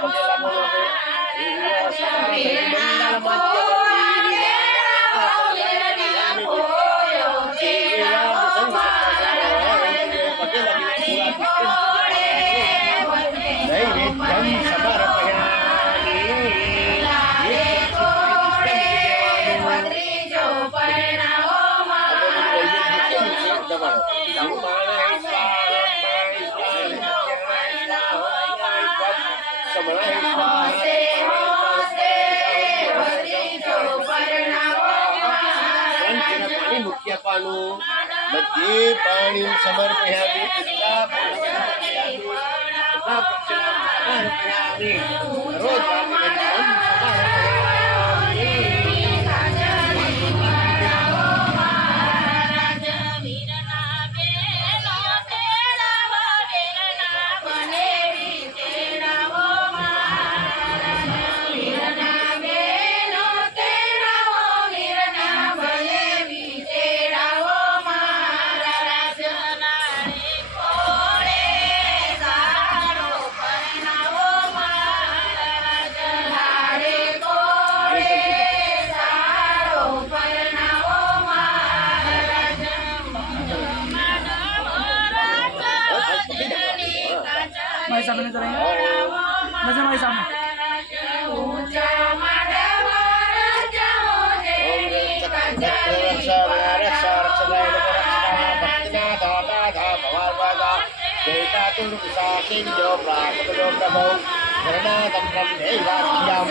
la muerte. પાણી મુખ્ય પાનું બધી પાણી સમર્પયા રોજ हमारे सामने नजर आएंगे नजर हमारे सामने ृणादण्डं देवास्यां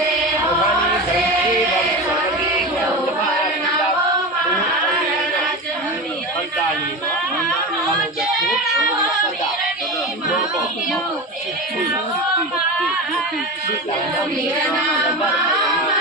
Magdaleno, Mangalagakot,